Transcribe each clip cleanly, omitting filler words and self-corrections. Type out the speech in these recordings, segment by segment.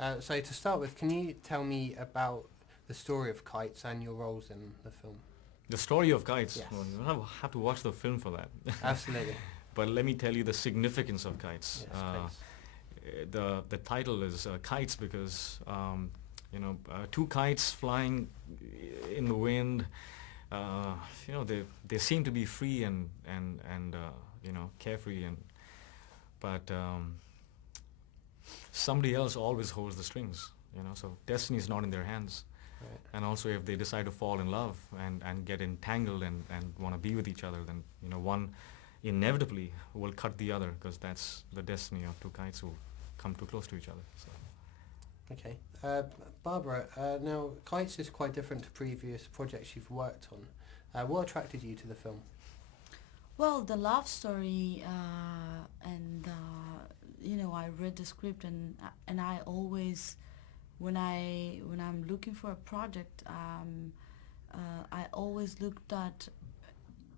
So to start with, can you tell me about the story of Kites and your roles in the film? The story of kites. Yes. Well, you have to watch the film for that. Absolutely. But let me tell you the significance of kites. Yes, please. The title is Kites because two kites flying in the wind. They seem to be free and carefree, but somebody else always holds the strings. So destiny is not in their hands. Right. And also, if they decide to fall in love and get entangled and want to be with each other, then one inevitably will cut the other, because that's the destiny of two kites who come too close to each other. So. Okay. Bárbara, now Kites is quite different to previous projects you've worked on. What attracted you to the film? Well, the love story, I read the script, and I always, when I'm looking for a project, I always looked at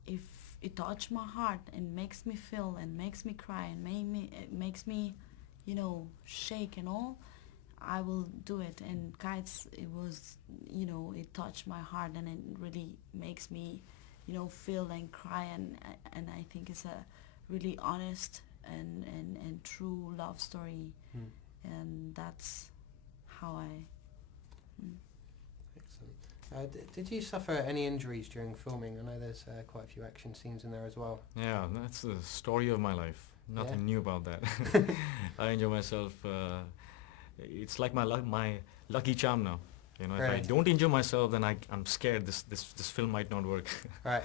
if it touched my heart and makes me feel and makes me cry and makes me, shake and all, I will do it. And Kites, it was, it touched my heart, and it really makes me, feel and cry, and I think it's a really honest and true love story, and that's how I. Excellent. Did you suffer any injuries during filming? I know there's quite a few action scenes in there as well. Yeah, that's the story of my life. Nothing new about that. I enjoy myself. It's like my lucky charm now. If I don't injure myself, then I'm scared this film might not work. Right.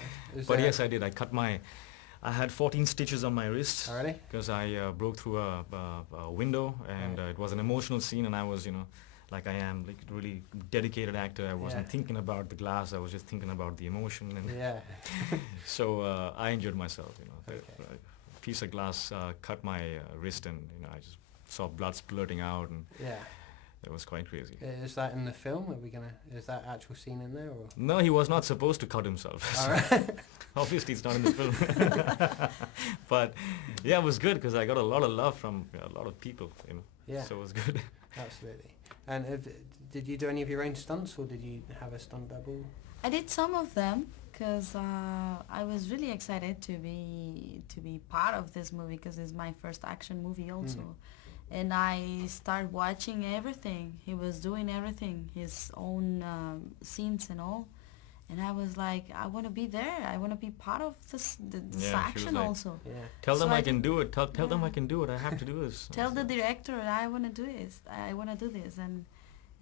But yes, I did. I had 14 stitches on my wrist. Already? Because I broke through a window, and it was an emotional scene, and I was, like I am, like really dedicated actor. I wasn't thinking about the glass. I was just thinking about the emotion. And so I injured myself. Okay. A piece of glass cut my wrist, and I just saw blood splurting out, and it was quite crazy. Is that in the film? Is that actual scene in there? Or? No, he was not supposed to cut himself. All right. Obviously, it's not in the film. But yeah, it was good because I got a lot of love from a lot of people. Yeah. So it was good. Absolutely. And did you do any of your own stunts, or did you have a stunt double? I did some of them because I was really excited to be part of this movie, because it's my first action movie also. And I started watching everything. He was doing everything, his own scenes and all. And I was like, I want to be there. I want to be part of this action like, also. Yeah. Tell them I can do it. Tell them I can do it. I have to do this. Tell the director I want to do this. I want to do this. And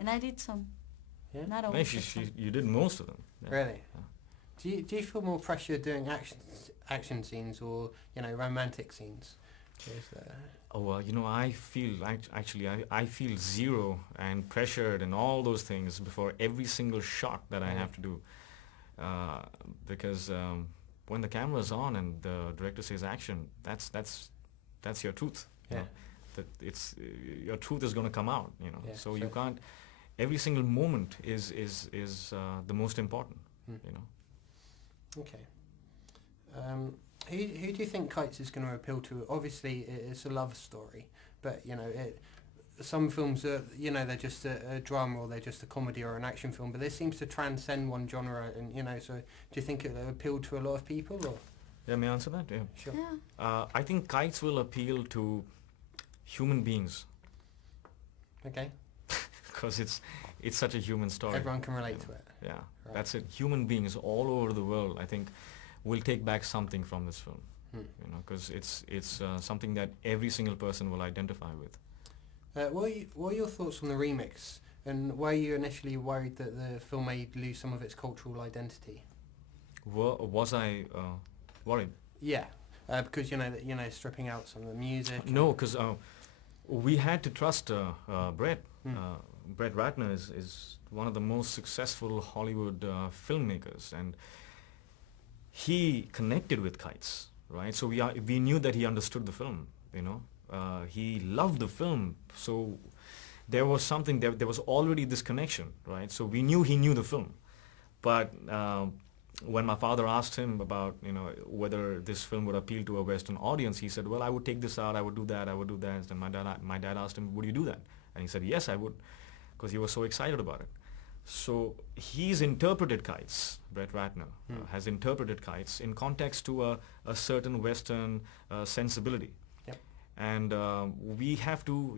I did some. Yeah. Not all. You did most of them. Yeah. Really? Yeah. Do you feel more pressure doing action scenes or romantic scenes? I feel I feel zero and pressured and all those things before every single shot that I have to do, because when the camera's on and the director says action, that's your truth. Yeah. That it's your truth is going to come out. Yeah, so you can't. Every single moment is the most important. Okay. Who do you think Kites is going to appeal to? Obviously, it's a love story, but some films are they're just a drama, or they're just a comedy or an action film. But this seems to transcend one genre, and so do you think it will appeal to a lot of people? Or? Yeah, may I answer that? Yeah. Sure. Yeah. I think Kites will appeal to human beings. Okay. Because it's such a human story. Everyone can relate to it. Yeah, right. That's it. Human beings all over the world, I think, will take back something from this film. Because it's something that every single person will identify with. What are your thoughts on the remix? And were you initially worried that the film may lose some of its cultural identity? Was I worried? Yeah, because stripping out some of the music. No, because we had to trust Brett. Brett Ratner is one of the most successful Hollywood filmmakers, and he connected with Kites, right? So we knew that he understood the film. He loved the film, so there was something there was already this connection, right? So we knew he knew the film, but when my father asked him about whether this film would appeal to a Western audience, he said, well, I would take this out, I would do that, and my dad asked him, would you do that? And he said, yes, I would, because he was so excited about it. So he's interpreted Kites, Brett Ratner has interpreted Kites in context to a certain Western sensibility. Yep. And we have to,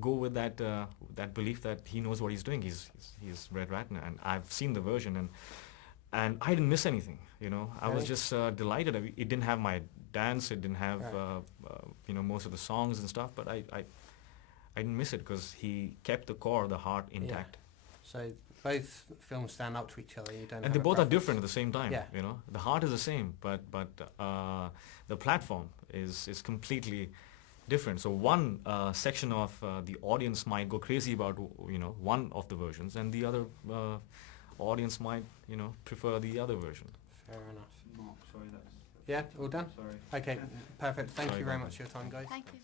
go with that belief that he knows what he's doing. He's Brett Ratner, and I've seen the version, and I didn't miss anything. I was just delighted. It didn't have my dance. It didn't have most of the songs and stuff. But I didn't miss it because he kept the core, the heart intact. So both films stand up to each other. You don't. And they both are different at the same time. Yeah. The heart is the same, but the platform is completely different. So one section of the audience might go crazy about one of the versions, and the other audience might prefer the other version. Fair enough. Mark, sorry, that's... Yeah, all done? Sorry. Okay, perfect. Thank Sorry you very about much for your time, guys. Thank you.